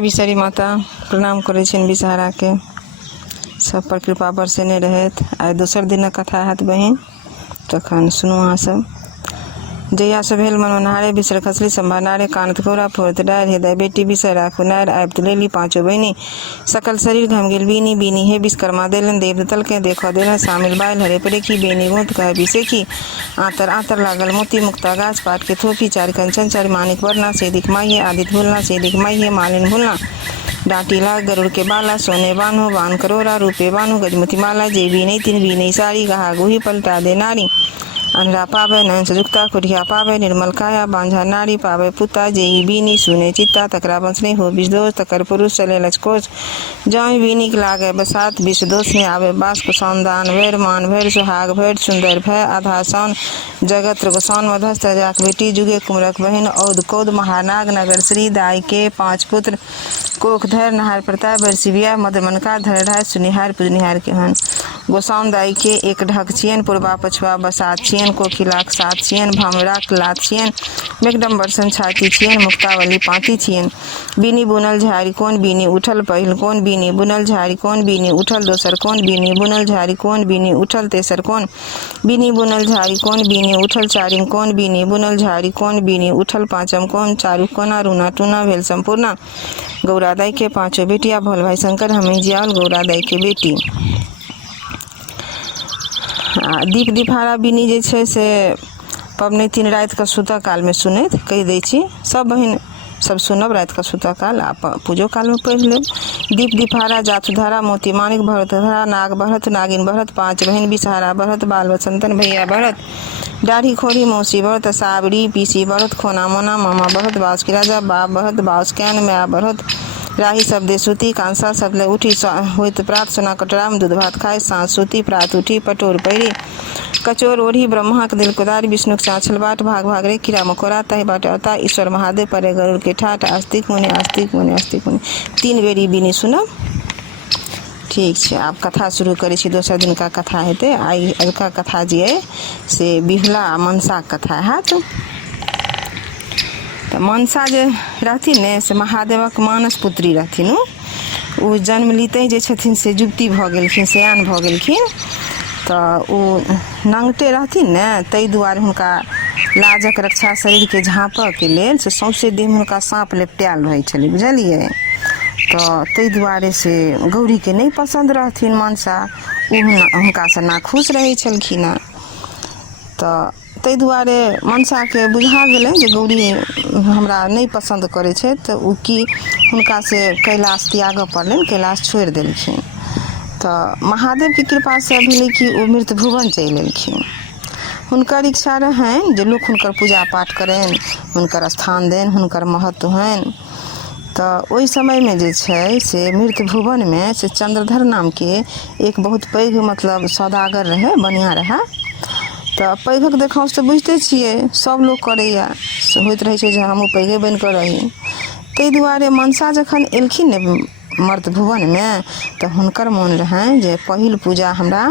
जय विषहरी माता। प्रणाम करै छियनि विषहारा के, सब पर कृपा बरसेने रहत। आइ दोसर दिनक कथा हैत बहिन, तखन सुनू अहाँ सब। जहिया से भेल मन नहारे बिसर खसली संभानारे कानत कोरा फोरत डायर हृदय बेटी बिसर राखू नायर आबि तो लेली पांचों बहिनी सकल शरीर घम गेल बीनी बीनी हे विश्वकर्मा देलन देव दतल के देखो देलन शामिल बाइल हरे परे की बेनी गोत कह बिसे की आतर आतर लागल मोती मुक्ता गाछ पाट के थोपी चार कंचन चार मानिक वरना से दिख माइये आदित भूलना से दिख माइये मालिन भूलना डांटी लाग गरुड़ के बाला सोने बानो बान करोरा रूपे बानो गजमती माला जे बीने तीन बीने साड़ी गहा गुही पलटा दे नारी अनरा पावे नयन सजुक्ता कुटिया पावे निर्मल काया बांझा नारी पावे पुता जेई बीनी सुने चित्ता तकरा बंसने हो विषदोष तकर पुरुष चले लचकोच जौई बीनी के लागे बसात विषदोष में आवे बास को सौंदान भैर मान भैर सुहाग भैर सुंदर भय आधा सौन जगत गोसौन मधस्त जाक बेटी जुगे कुमरक बहिन औद कौद महानाग नगर श्री दाई के पांच पुत्र कोख धर नहार प्रताप बरसिबिया मदमन का धर ढाय सुनिहार पुजनिहार के हन गोसाउन दाई के एक ढक छियन पूर्वा पछुआ बसात छियन कोकिलाक सात छियन भामराक लात छियन मेघडम बरसन छाती छियन मुक्तावली पाती छियन बीनी बुनल झाड़ी कोन बीनी उठल पहिल कोन बीनी बुनल झाड़ी कोन बीनी उठल दोसर कोन बीनी बुनल झाड़ी कोन बीनी उठल तेसर कोन बीनी बुनल झाड़ी कोन बीनी उठल चारिम कोन बीनी बुनल झाड़ी कोन बीनी उठल पांचम कोन चारु कोना रूना टूना भेल संपूर्णा गौरादाई के पांचों बेटिया भोल भाई शंकर हमें जियावल गौरादाई के बेटी दीप दीपहारा बीनी जे छै से पबनैतिन राति के सुतऽ काल में सुनैत कहि दै छी सब बहिन सब सुनब राति के सुतऽ काल आ पूजो काल में पढ़ि लेब। दीप दीपहारा जाथुधारा मोती मानिक भरत धरा नाग भरत नागिन भरत पांच बहिन विषहारा भरत बाल बसंतन भैया भरत दाढ़ी खोरी मौसी भरत साबरी पीसी भरत खोना मोना मामा भरत बाउस की राजा बाप भरत बाउस कैन माया भरत राही शब्दे सूती कांसा शब्द उठी होइत प्रात सोना कटोरा में दूध भात खाए सांझ सूती प्रात उठी पटोर पैरी कचोर ओढ़ी ब्रह्मा के दिल कुदारी विष्णु के चाँचल बाट भाग भाग रे कीड़ा मकोड़ा तहि बाट अवता ईश्वर महादेव परे गरुड़ के ठाट आस्तिक मुनि आस्तिक मुनि आस्तिक मुनि तीन बेरी बीनी सुनब। ठीक है, आप कथा शुरू करे छी। दोसर दिन का कथा हेते। आई का कथा जी है से बिहुला मनसा कथा है। तो मनसा जे रहथिन ने से महादेवक मानस पुत्री रहथिन। ओ जन्म लीते जे छथिन से जुवती भ गेलखिन सयान भ गेलखिन। तो ओ नंगटे रहथिन ने तै दुआरे हुनका लाजक रक्षा शरीर के झाँपऽ के लेल से सौंसे देह में हुनका साँप लेपटायल रहै छलै बुझलियै। तो तै दुआरे से गौरी के नहीं पसंद रहथिन मनसा। हुनका से नाखुश रहै छलखिन। तो तै दुआरे मनसा के बुझा गेलै जे गौरी हमरा नहीं पसंद करै छै। तो उ की हुनका से कैलाश त्यागऽ पड़लनि, कैलाश छोड़ देलखिन। तो महादेव की कृपा से भेलै कि ओ मृत भुवन चलि एलखिन। हुनकर इच्छा रहनि जे लोक हुनकर पूजा पाठ करनि, हुनकर स्थान देनि, हुनकर महत्व होनि। तो ओहि समय में जे छै से मृत भुवन में से चंद्रधर नाम के एक बहुत पैघ मतलब सौदागर रहे, बढ़िया रहे। तो पैघक देखाउँस तो बुझते छियै सब लोग करैया, होइत रहै छै जे हमहूँ पैघे बनि कऽ रही। ताहि दुआरे मनसा जखन एलखिन ने मर्त भुवन में तो हुनकर मोन रहनि जे पहिल पूजा हमरा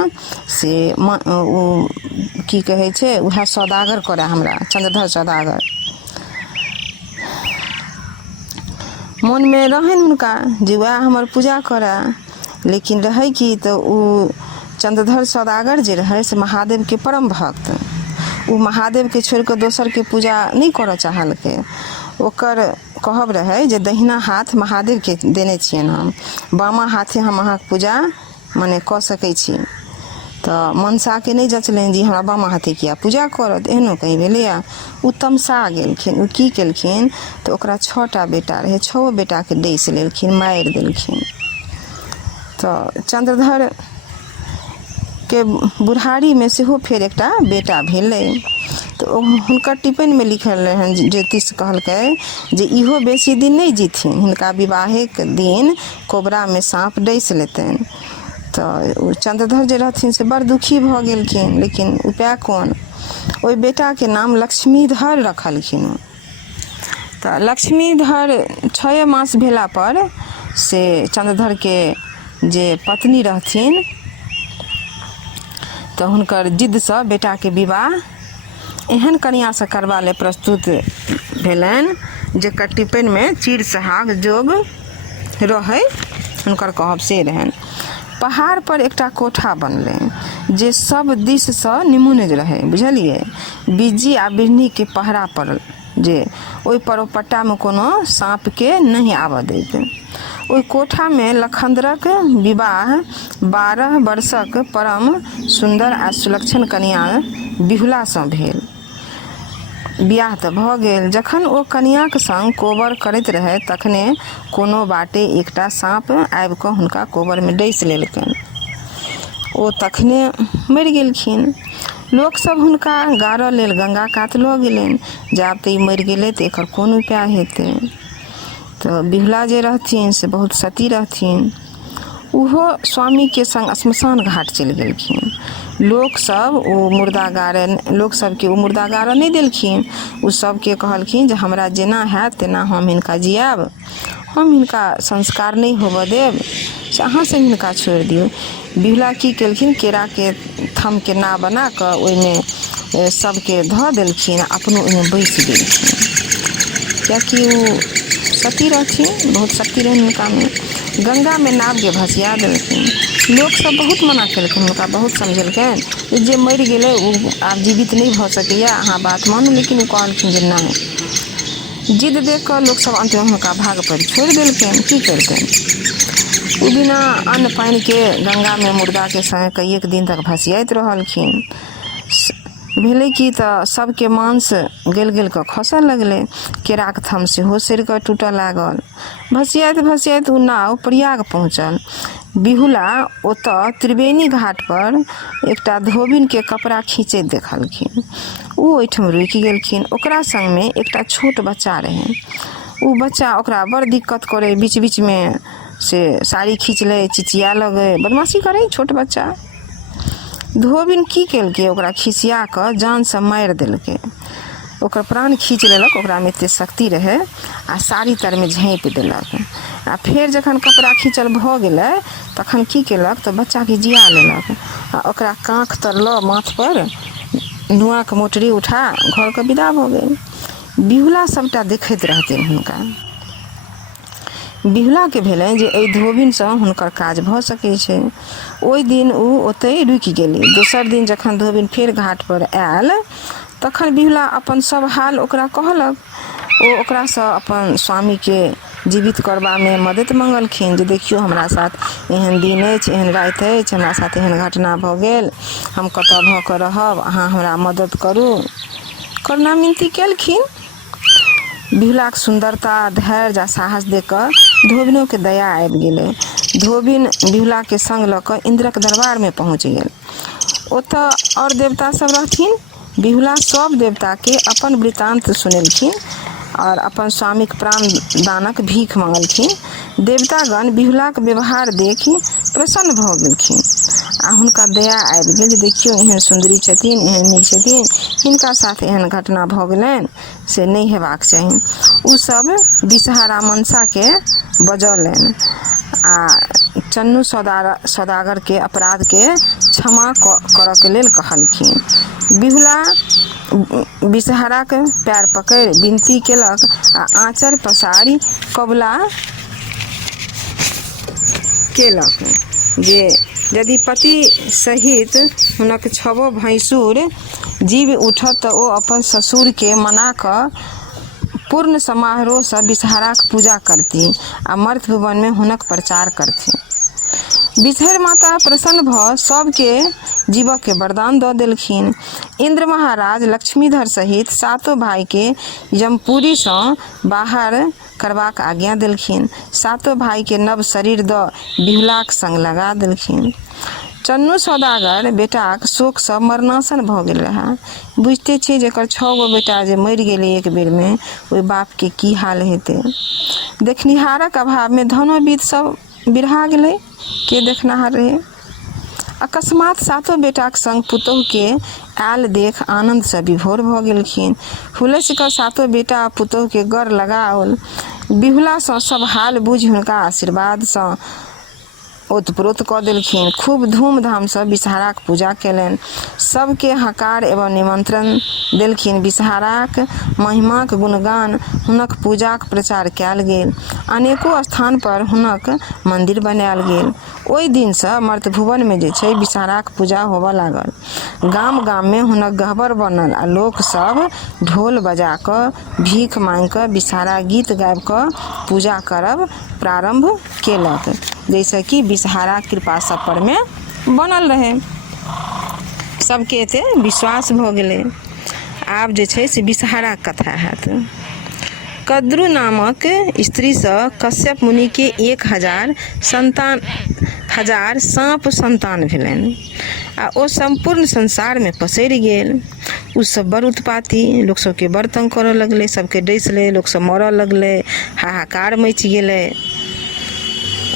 से ओ की कहै छै उएह सौदागर करे, हमरा चंद्रधर सौदागर मन में रहनि हुनका जे वह हमर पूजा करे। लेकिन रहे कि तो ओ चंद्रधर सौदागर जे रहे से महादेव के परम भक्त। वो महादेव के छोड़ के दोसर के पूजा नहीं करऽ चाहलकै। ओकर कहब रहे जे दहिना हाथ महादेव के देने छियनि हम, बामा हाथे हम अहाँ पूजा माने कऽ सकै छी। तो मनसा के नहीं जचलनि जी हमरा बामा हाथे किया पूजा करत, एहनो कहीं भेलैया। ओ तमसा गेलखिन। ओ की केलखिन तो ओकरा 6टा बेटा रहे, 6 बेटा के डैस लेलखिन, मारि देलखिन। तो चंद्रधर के बुढ़ारी में सेहो फेर एकटा बेटा भेलै। तो हुनकर टिप्पणी में लिखल रहन ज्योतिष कहलकै जे इहो बेसी दिन नहीं जीथिन, हिनका विवाहे के दिन कोबरा में सांप डैस लेतनि। तो चंद्रधर जे रहथिन से बड़ दुखी भ गेलखिन। लेकिन उपाय कोन, ओहि बेटा के नाम लक्ष्मीधर रखलखिन। तो लक्ष्मीधर 6 मास भेला पर से चंद्रधर के जे पत्नी रहथिन तो हुनकर जिद से बेटा के विवाह एहन कन्या से करवा ले प्रस्तुत भेलनि जेकर टिप्पणी में चीर सहाग जोग रहै हुनकर कहब से रहनि। पहाड़ पर एकटा कोठा बनलै जे सब दिससँ निमुन रहै, बुझलियै। बिज्जी आ बिढ़नी के पहरा पड़ल जे ओहि पर पट्टामे कोनो साँपके नहीं आबऽ दैत। ओहि कोठामे लखनदरक विवाह 12 वर्षक परम सुन्दर आ सुलक्षण कनिया बिहुलासँ भेल। बियाह तऽ भऽ गेल। जखन ओ कनियाक संग कोबर करैत रहै तखने कोनो बाटे एकटा साँप आबि कऽ हुनका कोबरमे डसि लेलकनि। ओ तखने मरि गेलखिन। लोकसभ हुनका गाड़ऽ लेल गंगा कात लऽ गेलनि। जाब तऽ ई मरि गेलै तऽ एकर कोन उपाय हेतै। तऽ बिहुला जे रहथिन से बहुत सती रहथिन। ओहो स्वामीके संग श्मशान घाट चलि गेलखिन। लोकसभके ओ मुर्दा गाड़ऽ नहीं देलखिन। ओ सबके कहलखिन जे हमरा जेना हैत तेना हम हिनका जियाब, हम हिनका संस्कार नहीं होबऽ देब, से अहाँ सब हिनका छोड़ि दियौ। बिहुला की केलखिन, केराके थमके नाव बना कऽ ओहिमे सबके धऽ देलखिन, अपनो ओहिमे बैसि गेलखिन। कियाकि ओ सती रहथिन, बहुत शक्ति रहनि हुनकामे। गंगामे नावके भसिया देलखिन। लोक सब बहुत मना केलखिन, हुनका बहुत समझेलखिन जे मरि गेलै ओ आब जीवित नहीं भऽ सकैया, अहाँ बात मानू। लेकिन ओ कहलखिन जे नहीं। जिद देख कऽ लोक सब अंतमे हुनका भाग पर छोड़ि देलखिन। की करतनि ओ बिना अन्न पानि के गंगामे मुर्दाके संग कईएक दिन तक भसियाइत रहलखिन। भेलै कि तऽ सबके मांस गलि गलि कऽ खसऽ लगलै। केराक थम सेहो सड़ि कऽ टूटऽ लागल। भसियाइत भसियाइत ओ नाव प्रयाग पहुँचल। बिहुला ओतऽ त्रिवेणी घाट पर एकटा धोबिनके कपड़ा खींचैत देखलखिन। ओ ओहिठाम रुकि गेलखिन। ओकरा संगमे एकटा छोट बच्चा रहै। ओ बच्चा ओकरा बड़ दिक्कत करे, बीच बीचमे से साड़ी खींच लै, चिचिया लगे, बदमाशी करे छोट बच्चा। धोबिन की केलकै, ओकरा खिसिया कऽ जानसँ मारि देलकै। ओकर प्राण खींच लेलक, ओकरामे एते शक्ति रहै। आ साड़ी तरमे झाँपि देलक। आ फेर जखन कपड़ा खींचल भऽ गेलै तखन की केलक तऽ बच्चाके जिया लेलक आ ओकरा काँख तरलऽ माथ पर धुआँके मोटरी उठा घरके विदा भऽ गेल। बिहुला सबटा देखैत रहथिन हुनका। बिहुलाके भेलनि जे एहि धोबिनसँ हुनकर काज भऽ सकै छै। ओहि दिन ओ ओतहि रुकि गेली। दोसर दिन जखन धोबिन फेर घाट पर आयल तखन बिहुला अपन सब हाल ओकरा कहलक। ओ ओकरासँ अपन स्वामीके जीवित करबामे मदद मंगलखिन जे देखियौ हमरा साथ एहन दिन अछि, एहन राति अछि, हमरा साथ एहन घटना भऽ गेल, हम कतऽ भऽ कऽ रहब, अहाँ हमरा मदद करू। करुणा मिनती केलखिन। बिहुलाक सुंदरता, धैर्य आ साहस देखकर धोबिनोके दया आबि गेलै। धोबिन बिहुलाके संग लऽ कऽ इंद्रक दरबारमे पहुँच गेल। ओतऽ और देवता सब रहथिन। बिहुला सब देवताके अपन वृतांत सुनेलखिन और अपन स्वामीक प्राण दानक भीख मंगलखिन। देवतागण बिहुलाक व्यवहार देखि प्रसन्न भऽ गेलखिन आ हुनका दया आबि गेल जे देखियौ एहन सुन्दरी छथिन, एहन नीक छथिन, हिनका साथ एहन घटना भऽ गेलनि से नहीं हेबाक चाही। ओ सब विषहारा मनसाके बजौलनि आ चन्नू सौदागरके अपराधके क्षमा करऽके लेल कहलखिन। बिहुला विषहाराके पैर पकड़ि विनती केलक आ आँचर पसारि कबुला केलक जे यदि पति सहित हुनक 6 भैंसुर जीव उठत तऽ ओ अपन ससुरके मना कऽ पूर्ण समारोहसँ विषहाराक पूजा करती आ मर्त्य भुवनमे हुनक प्रचार करथिन। विषहरि माता प्रसन्न भऽ सबके जीवके वरदान दऽ देलखिन। इंद्र महाराज लक्ष्मीधर सहित 7 भाइके यमपुरीसँ बाहर करबाक आज्ञा देलखिन। 7 भाइके नव शरीर दऽ बिहुलाक संग लगा देलखिन। चन्नू सौदागर बेटाक शोकसँ मरणासन भऽ गेल रहै। बुझते छियै जेकर 6 गो बेटा जे मरि गेलै एक बेरमे, ओहि बापके की हाल हेतै। देखनिहारक अभावमे धनो बीत सब बिरहा गेलै, के देखनिहार रहै। अकस्मात 7 बेटाक संग पुतोहूके आयल देख आनन्दसँ विभोर भऽ गेलखिन। हुलसि कऽ 7 बेटा आ पुतोहूके गर लगाओल। बिहुलासँ सब हाल बुझि हुनका आशीर्वादसँ ओतप्रोत कऽ देलखिन। खूब धूमधामसँ विषहाराक पूजा कयलनि। सबके हकार एवं निमंत्रण देलखिन। विषहाराक महिमाक गुणगान, हुनक पूजाक प्रचार कयल गेल। अनेको स्थान पर हुनक मंदिर बनायल गेल। ओहि दिनसँ मर्त्यभुवनमे जे छै विषहाराक पूजा होबऽ लागल। गाम गाममे हुनक गह्वर बनल आ लोक सब ढोल बजा कऽ, भीख मांगि कऽ, विषहारा गीत गाबि कऽ पूजा करब प्रारंभ केलक, जैसे कि विषहारा कृपा सब पर में बनल रहे। सबके एते विश्वास भऽ गेलै। आब जे छै से विषहारा कथा हैत। कद्रु नामक स्त्रीसँ कश्यप मुनि के 1000 साँप संतान भेलनि आ ओ संपूर्ण संसार में पसरि गेल। उ सब बड़ उत्पाती, लोक सबके बड़ तंग करऽ लगलै, सबके डसलै, लोक सब मरऽ लगलै, हाहाकार मचि गेलै,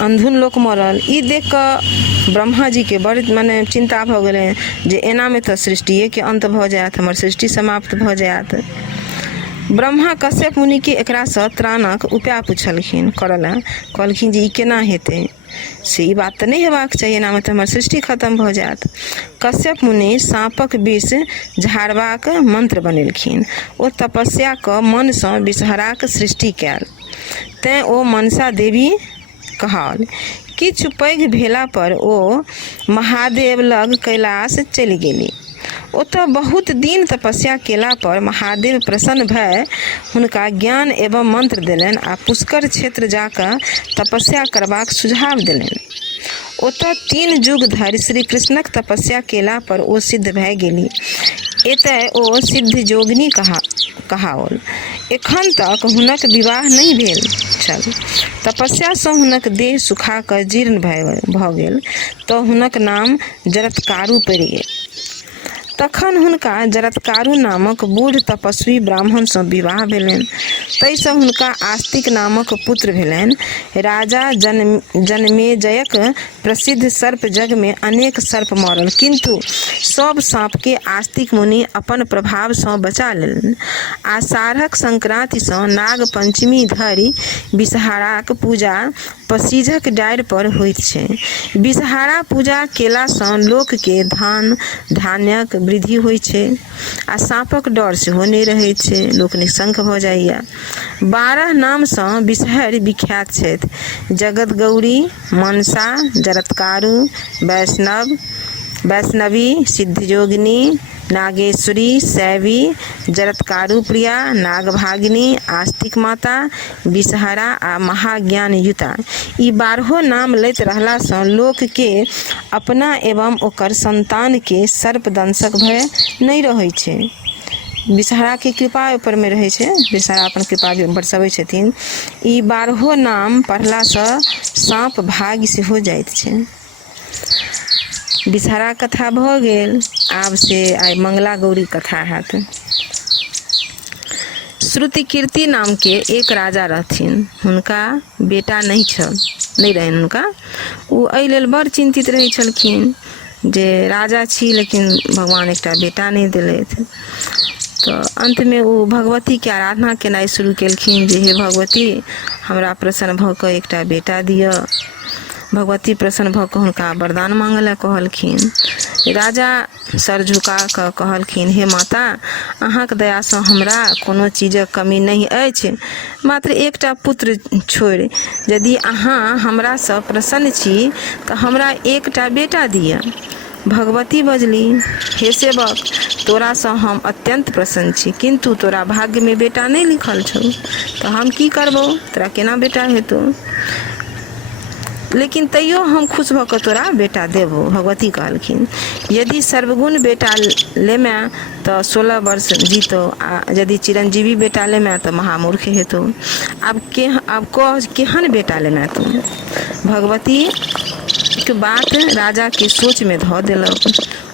अंधुन लोक मरल। ई देख कऽ ब्रह्मा जी के बड़ माने चिंता भऽ गेलै जे एना में तऽ सृष्टिए के अंत भऽ जायत, हमर सृष्टि समाप्त भऽ जायत। ब्रह्मा कश्यप मुनि के एकरासँ त्राणक उपाय पूछलखिन करऽ, कहलखिन जे ई केना हेतै, से ई बात तऽ नहीं हेबाक चाही, एना में तऽ हमर सृष्टि खत्म भऽ जायत। कश्यप मुनि साँपक विष झाड़बाक मंत्र बनेलखिन। ओ तपस्या कऽ मनसँ विषहाराक सृष्टि कयल, तेँ ओ मनसा देवी कहल। किछु पैघ भेला पर ओ महादेव लग कैलाश चलि गेली। ओतऽ बहुत दिन तपस्या केला पर महादेव प्रसन्न भय हुनका ज्ञान एवं मंत्र देलनि आ पुष्कर क्षेत्र जाकऽ तपस्या करबाक सुझाव देलनि। ओतऽ 3 युग धरि श्री कृष्णक तपस्या केला पर ओ सिद्ध भए गेली। एतय ओ सिद्ध जोगिनी कहाओल। एखन तक हुनक विवाह नहीं भेल छल। तपस्यासँ हुनक देह सुखा कऽ जीर्ण भऽ गेल तऽ हुनक नाम जरत्कारु पड़ि गेल। तखन हुनका जरत्कारु नामक बूढ़ तपस्वी ब्राह्मणसँ विवाह भेलनि। ताहिसँ हुनका आस्तिक नामक पुत्र भेलनि। राजा जनमेजयक प्रसिद्ध सर्प जग में अनेक सर्प मरल, किंतु सब साँपके आस्तिक मुनि अपन प्रभावसँ बचा लेलनि। आषाढ़क संक्रांतिसँ नाग पंचमी धरि विषहाराक पूजा पसीजक डारि पर होइत छै। विषहारा पूजा केलासँ लोकके धन धान्यक वृद्धि होइ छै आ साँपक डर सेहो नहि रहै छै, लोक निशंक भऽ जाइए। 12 नामसँ विषहरि विख्यात छथि: जगतगौरी, मनसा, जरत्कारु, वैष्णवी, सिद्धयोगिनी, नागेश्वरी, शैवी, जरत्कारु प्रिया, नागभागिनी, आस्तिक माता, विषहारा आ महाज्ञानयुता। ई 12 नाम लैत रहलासँ लोकके अपना एवं ओकर संतान के सर्पदंशक भय नहीं रहै छै। विषहारा के कृपा ऊपर में रहै छै, विषहारा अपन कृपा बरसबै छथिन। ई 12 नाम पढ़लासँ साँप भाग्य सेहो जाइत छै। विषहारा कथा भऽ गेल। आब से आइ मंगला गौरी कथा हैत। श्रुतिकीर्ति नाम के एक राजा रहथिन। हुनका बेटा नहीं रहनि हुनका। ओ एहि लेल बड़ चिंतित रहै छलखिन जे राजा छी लेकिन भगवान एकटा बेटा नहीं देलथि। तऽ अंत में ओ भगवती के आराधना केनाइ शुरू केलखिन जे हे भगवती, हमरा प्रसन्न भऽ कऽ एकटा बेटा दिअ। भगवती प्रसन्न भऽ कऽ हुनका वरदान मांगऽ लए कहलखिन। राजा सर झुका कऽ कहलखिन, हे माता, अहाँक दयासँ हमरा कोनो चीजक कमी नहीं अछि, मात्र एकटा पुत्र छोड़ि यदि अहाँ हमरासँ प्रसन्न छी तऽ हमरा एकटा बेटा दिअ। भगवती बजली, हे सेवक, तोरासँ हम अत्यंत प्रसन्न छी, किंतु तोरा भाग्य में बेटा नहीं लिखल छौ, तऽ हम की करबौ, तोरा केना बेटा हेतौ। लेकिन तैयो हम खुश भऽ कऽ तोरा बेटा देबो। भगवती कहलखिन, यदि सर्वगुण बेटा लेमे तऽ 16 वर्ष जीतो, आ यदि चिरंजीवी बेटा लेमे तऽ महामूर्ख हेतौ। आब कह केहन बेटा लेमे तू। भगवती के बात राजा के सोच में धऽ देलक।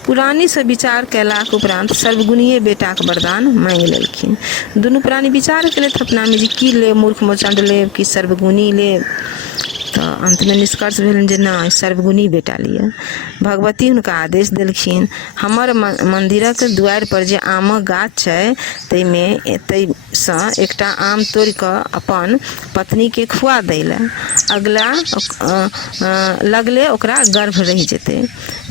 पुरानी से विचार कयलाक उपरांत सर्वगुणीय बेटाक वरदान मांगि लेलखिन। दुनू प्राणी विचार केलथि अपना में जे की लेब, मूर्ख मोचंड लेब कि सर्वगुणी लेब। तऽ अंत में निष्कर्ष भेल जे नहि सर्वगुणी बेटा लिअ। भगवती हुनका आदेश देलखिन, हमर मंदिरक दुआरि पर जे आमक गाछ छै ताहिसँ एकटा आम तोड़ि कऽ अपन पत्नीके खुआ दै लए, अगला लगले ओकरा गर्भ रहि जेतै।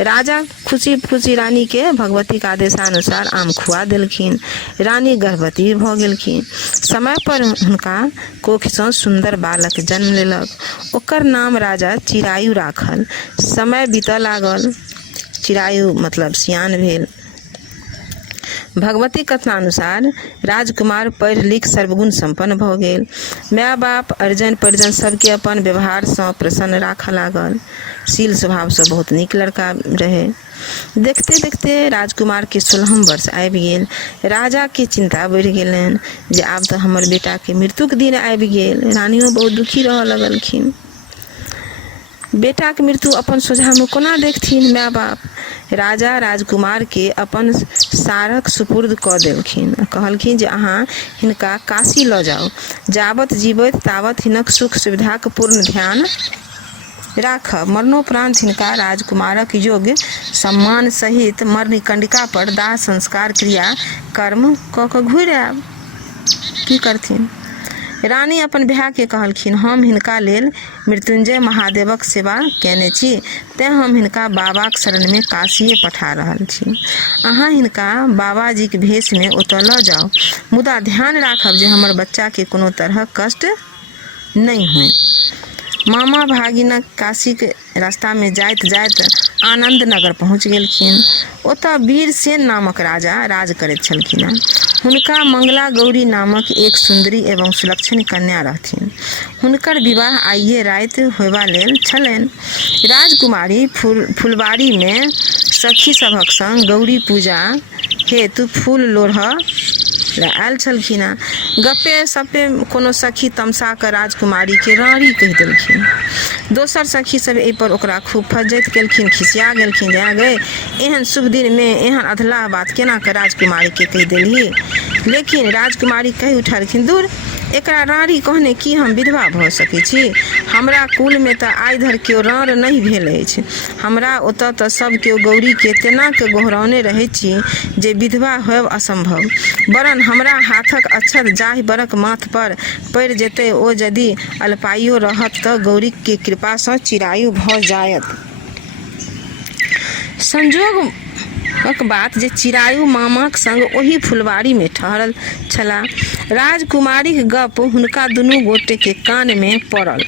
राजा खुशी खुशी रानीके भगवतीके आदेशानुसार आम खुआ देलखिन। रानी गर्भवती भऽ गेलखिन। समय पर हुनका कोखिसँ सुन्दर बालक जन्म लेलक। ओकर नाम राजा चिरायु राखल। समय बीतऽ लागल, चिरायु मतलब सियान भेल। भगवती कथनानुसार राजकुमार पढ़ि लिख सर्वगुण संपन्न भऽ गेल। माय बाप अर्जन परिजन सबके अपन व्यवहारसँ प्रसन्न राखऽ लागल। शील स्वभावसँ बहुत नीक लड़का रहे। देखते देखते राजकुमार के 16 वर्ष आबि गेल। राजा के चिंता बढ़ि गेलनि जे आब तऽ हमर बेटा के मृत्युक दिन आबि गेल। रानियो बहुत दुखी रहऽ लगलखिन। बेटा के मृत्यु अपन सोझामे कोना देखथिन माय बाप। राजा राजकुमार के अपन सारक सुपुर्द कऽ देलखिन। कहलखिन जे अहाँ हिनका काशी लऽ जाउ। जाबत जीवैत ताबत हिनक सुख सुविधाक पूर्ण ध्यान राखब। मरणोपरांत हिनका राजकुमारक योग्य सम्मान सहित मरणिकंडिका पर दाह संस्कार क्रिया कर्म कऽ कऽ घुरि आयब। की करथिन? रानी अपन भाय के कहलखिन, हम हिनका लेल मृत्युंजय महादेवक सेवा केने छी, तेँ हम हिनका बाबाक शरणमे काशिये पठा रहल छी। अहाँ हिनका बाबाजीक भेषमे ओतऽ लऽ जाउ, मुदा ध्यान राखब जे हमर बच्चाके कोनो तरहक कष्ट नहि होइ। मामा भागिनक काशीक रास्तामे जाइत जाइत आनंद नगर पहुँच गेलखिन। ओतऽ वीरसेन नामक राजा राज करैत छलखिन। हुनका मंगला गौरी नामक एक सुंदरी एवं सुलक्षणी कन्या रहथिन। हुनकर विवाह आइये राति होयबा लेल छलनि। राजकुमारी फुलबाड़ीमे सखी सभक संग गौरी पूजा हेतु फूल लोढ़ऽ आयल छलखिन। गप्पे सप्पे कोनो सखी तमसा कऽ राजकुमारी के रानी कहि देलखिन। दोसर सखी सब एहि पर ओकरा खूब फज्जति केलखिन, खिसिया गेलखिन जे गए एहन शुभ दिन में एहन अधलाह बात केना कऽ राजकुमारी के कहि देलही। लेकिन राजकुमारी कहि उठलखिन, दूर एकरा रानी कहने की हम विधवा भऽ सकै छी? हमरा कुल में तऽ आइ धरि केओ रार नहि भेल अछि। हमरा ओतऽ तऽ सब केओ गौरी के तेना के गोहरौने रहै छी जे विधवा होयब असंभव। वरन हमरा हाथक अक्षत जाहि बरक माथ पर पड़ि जेतै ओ यदि अल्पायु रहत तऽ गौरी के कृपा सँ चिरायु भऽ जायत। संजोगक बात जे चिरायु मामाक संग ओही फुलबाड़ी में ठहरल छलाह। राजकुमारीक गप हुनका दुनू गोटे के कान में पड़ल।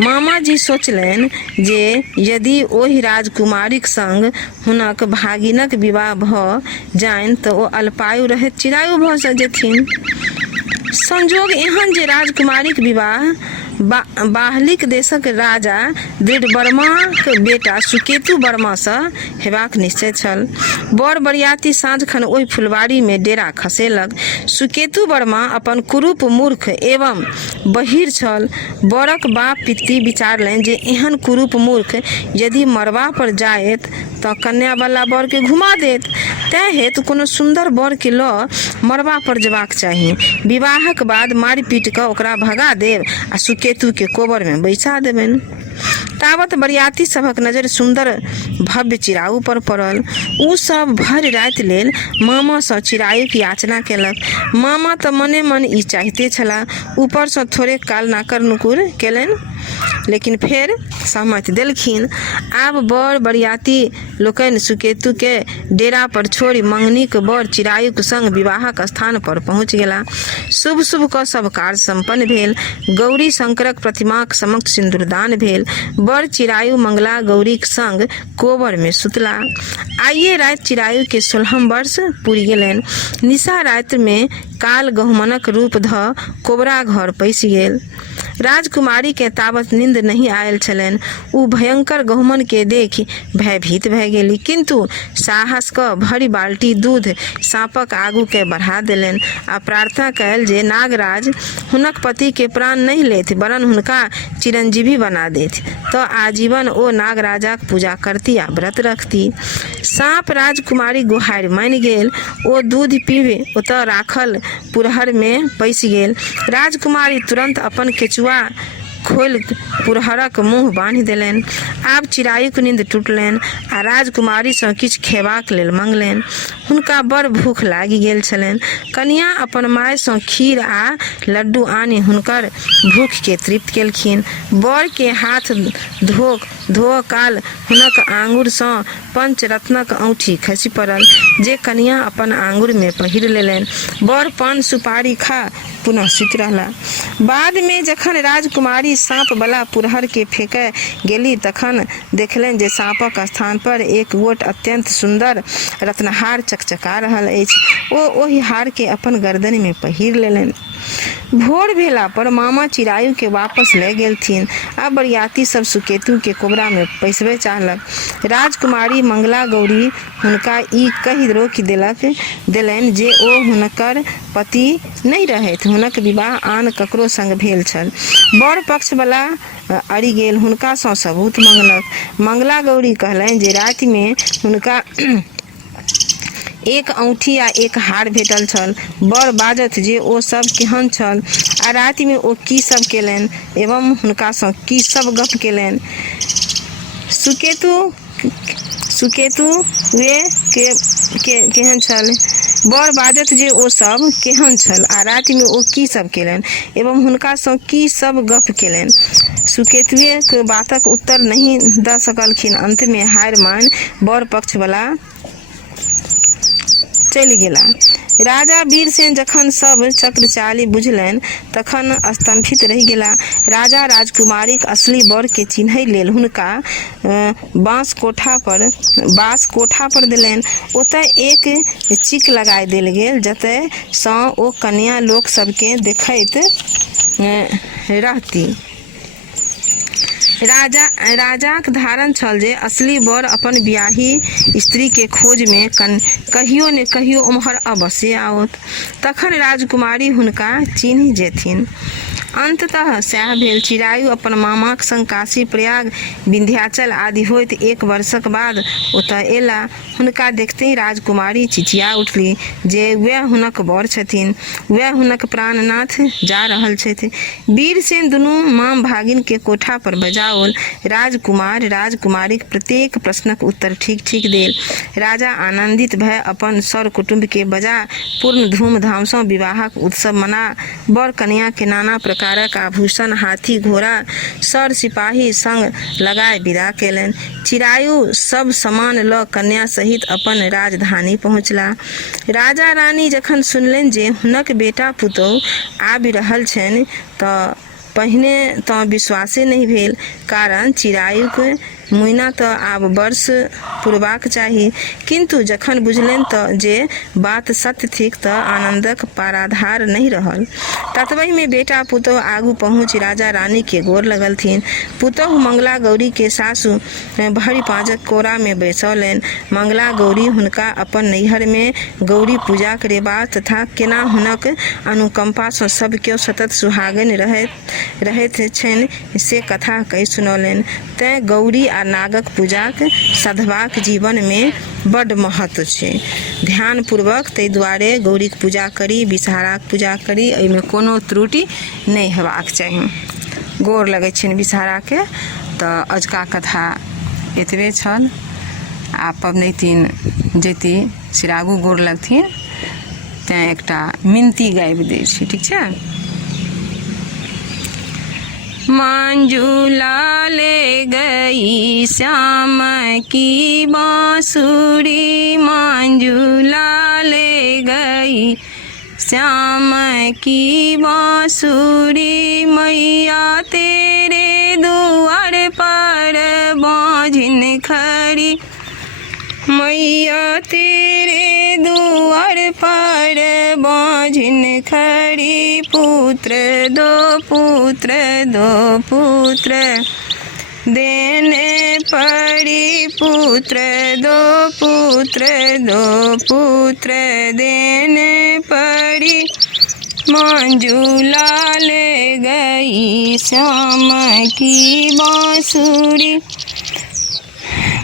मामा जी सोचलनि जे यदि ओहि राजकुमारीक संग हुनक भागिनक विवाह भऽ जाइन तऽ ओ अल्पायु रहैत चिरायु भऽ जेथिन। संजोग एहन जे राजकुमारीक विवाह बाहलिक देशक राजा दृढ़वर्माक बेटा सुकेतु वर्मासँ हेबाक निश्चय छल। बर बरियाती साँझ खन ओहि फुलबाड़ी में डेरा खसेलक। सुकेतु वर्मा अपन कुरूप मूर्ख एवं बहिर छल। बरक बाप पित्ती विचारलनि जे एहन कुरूप मूर्ख यदि मरबा पर जाएत तऽ कन्या वाला बर के घुमा देत। तैं हेतु कोनो सुंदर बर के लऽ मरबा पर जेबाक चाही। विवाहक बाद मारि पीट कऽ ओकरा भगा देब आ सुकेतु के कोबर में बैसा देबनि। तावत बरियाती सभक नजर सुंदर भव्य चिरायु पर पड़ल। उ सब भरि राति लेल मामा सँ चिरायुक याचना केलक। मामा तऽ मने मन ई चाहते छलाह। ऊपर सँ थोड़े काल नाकर नुकुर केलनि, लेकिन फेर सहमति देलखिन। आब बड़ बरियाती लोकनि सुकेतु के डेरा पर छोड़ि मंगनीक बड़ चिरायुक संग विवाहक स्थान पर पहुँच गेला। शुभ शुभ कऽ सब कार्य संपन्न भेल। गौरी शंकरक प्रतिमाक समक्ष सिंदूरदान भेल। बड़ चिरायु मंगला गौरीक संग कोबर में सुतला। आइये राति चिरायु के 16 वर्ष पूरि गेलनि। निशा राति में काल गहुमनक रूप धऽ कोबरा घर पैसि गेल। राजकुमारी के ताबत नींद नहीं आयल छलनि। उ भयंकर गहुमन के देखि भयभीत भए गेली, किंतु साहस क भरी बाल्टी दूध साँपक आगू के बढ़ा देलनि आ प्रार्थना कयल जे नागराज हुनक पति के प्राण नहीं लेथि वरन हुनका चिरंजीवी बना देथि तऽ आजीवन ओ नागराजाक पूजा करती आ व्रत रखती। साँप राजकुमारी गुहारि मानि गेल। ओ दूध पीबे ओतऽ राखल पुरहर में पैसि गेल। राजकुमारी तुरंत अपन केचुआ खोल पुरहरक मुँह बान्हि देलनि। आब चिड़ैयुक नींद टूटलनि आ राजकुमारी सँ किछु खेबाक लेल मंगलनि। हुनका बड़ भूख लागि गेल छलनि। कनिया अपन माय सँ खीर आ लड्डू आनि हुनकर भूख के तृप्त केलखिन। बर के हाथ धोअ काल हुनक आँगुर सँ पंचरत्नक औँठी खसि पड़ल, जे कनिया अपन आँगुर में पहिर लेलनि। बर पान सुपारी खा पुनः सुति रहला। बाद में जखन राजकुमारी साँप बला पुरहर के फेंकय गेली तखन देखलनि जे साँपक स्थान पर एक गोट अत्यंत सुंदर रत्नहार चकचका रहल अछि। ओ ओहि हार के अपन गर्दन में पहिर लेलनि। भोर भेला पर मामा चिड़ैयु के वापस ले गेलथिन आ बरियाती सब सुकेतु के कोबरा में पैसबे चाहलक। राजकुमारी मंगला गौरी हुनका ई कहि रोकि देलनि जे ओ हुनकर पति नहीं रहथि। हुनक विवाह आन ककरो संग भेल छल। बड़ पक्ष वाला अड़ि गेल, हुनका सँ सबूत मंगलक। मंगला गौरी कहलनि जे राति में हुनका एक औँठी आ एक हार भेटल छल। बड़ बाजत जे ओ सब केहन छल आ राति में ओ की सब केलनि एवं हुनका सँ की सब गप केलनि। सुकेतु वे केहन छल। बड़ बाजत जे ओ सब केहन छल आ राति में ओ की सब केलनि एवं हुनका सँ की सब गप केलनि। सुकेतुए के बातक उत्तर नहीं द सकलखिन। अंत में हार मान बड़ पक्ष वाला चलि गेला। राजा वीरसेन जखन सब चक्रचाली बुझलनि तखन स्तंभित रहि गेला। राजा राजकुमारीक असली बर के चिन्है लेल हुनका बाँस कोठा पर देलनि। ओतय एक चिक लगाय देल गेल जतय सँ ओ कन्या लोक सबके देखैत रहती। राजाक धारण छल जे असली बर अपन बियाही स्त्री के खोज में कहियो ने कहियो उम्हर अवश्य आओत। तखन राजकुमारी हुनका चिन्ह जेथिन। अंततः सएह भेल। चिड़ैयु अपन मामाक संग काशी, प्रयाग, विंध्याचल आदि होइत 1 वर्षक बाद ओतय एला। हुनका देखते ही राजकुमारी चिचिया उठली जे वह हुनक बर छथिन, वह हुनक प्राणनाथ जा रहल छथि। वीरसेन दुनू माम भागिन के कोठा पर बजाओल। राजकुमारीक प्रत्येक प्रश्नक उत्तर ठीक ठीक देल। राजा आनंदित भय अपन सर कुटुंब के बजा पूर्ण धूमधाम सँ विवाहक उत्सव मना बर कन्या के नाना प्रकारक आभूषण, हाथी घोड़ा, सर सिपाही संग लगाय विदा केलनि। चिड़ैयु सब सामान ल कन्या सहित अपन राजधानी पहुँचला। राजा रानी जखन सुनलनि जे हुनक बेटा पुतौह आबि रहल छनि तऽ पहिने तऽ विश्वासे नहीं भेल, कारण चिड़ैयुक मुइना तऽ आब वर्ष पुरबाक चाही। किंतु जखन बुझलनि तऽ जे बात सत्य थिक तऽ आनंदक पाराधार नहीं रहल। ततबहि में बेटा पुतौह आगू पहुँच राजा रानी के गोर लगलथिन। पुतौह मंगला गौरी के सासु भरि पाँजक कोरा में बैसौलनि। मंगला गौरी हुनका अपन नैहर में गौरी पूजा करेबाक तथा केना हुनक अनुकंपा सँ सब केओ सतत सुहागन रहैत छनि से कथा कहि सुनौलनि। तें गौरी आ नागक पूजाक साधबाक जीवन में बड़ महत्व छै। ध्यान पूर्वक ताहि दुआरे गौरीक पूजा करी, विषहाराक पूजा करी, एहिमे कोनो त्रुटि नहीं हेबाक चाही। गोर लगै छनि विषहारा के। तऽ अजुका कथा एतबे छल। आ पबनैतिन जैती से आगू गोर लगथिन तें एकटा मिनती गाबि दै छी, ठीक छै। मंजुला ले गई श्याम की बांसुरी, मंजुला ले गई श्याम की बांसुरी, मैया तेरे दुआर पर बांझिन खड़ी, मैया तेरे दुआर पर बांझिन खड़ी, पुत्र दो पुत्र देने पड़ी, पुत्र दो पुत्र देने पड़ी, मंजुला ले गई श्याम की बांसुरी,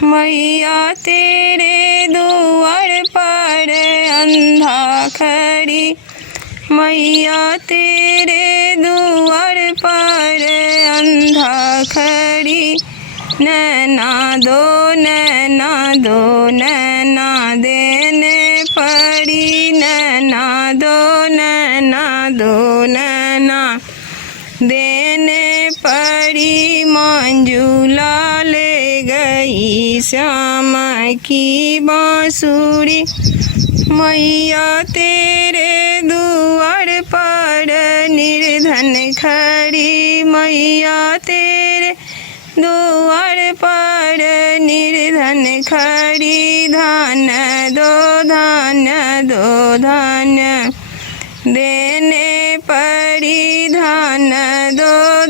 मैया तेरे दुआर पर अंधा खड़ी, मैया तेरे दुआर पर अंधा खड़ी, नैना दो नैना देने पड़ी, नैना दो नैना देने पड़ी। मंजूला ले गई श्याम की बांसुरी, मैया तेरे दुआर पर निर्धन खड़ी, मैया तेरे दुआर पर निर्धन खड़ी। धान्य दो धान्य देने पड़ी, धान्य दो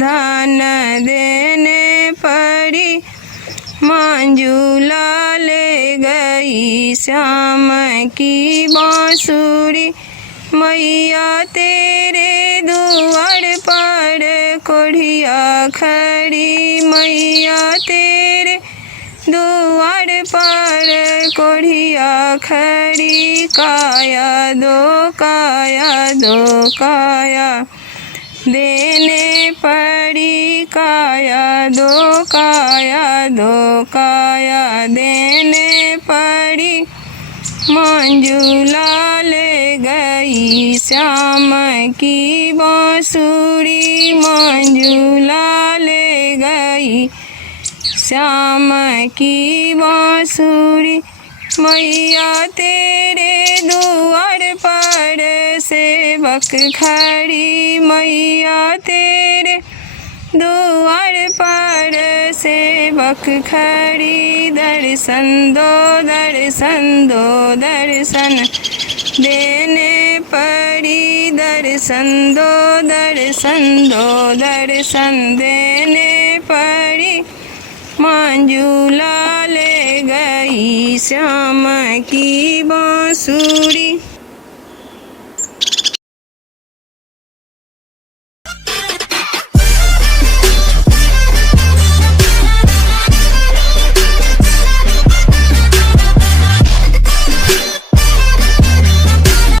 धान्य देने पड़ी। मंजूला ले गई श्याम की बांसुरी, मैया तेरे दुआर पर कोढ़िया खड़ी, मैया तेरे दुआर पर कोढ़िया खड़ी। काया दो काया देने पड़ी, काया दो काया देने पड़ी। मंजूला ले गई श्याम की बांसुरी, मंजूला ले गई श्याम की बांसुरी। मैया तेरे दुआर पर सेवक खड़ी, मैया तेरे दुआर पर सेवक खड़ी। दर्शन दो दर्शन देने पड़ी, दर्शन दो दर्शन देने पड़ी। मंजूला ले गई श्याम की बांसुरी,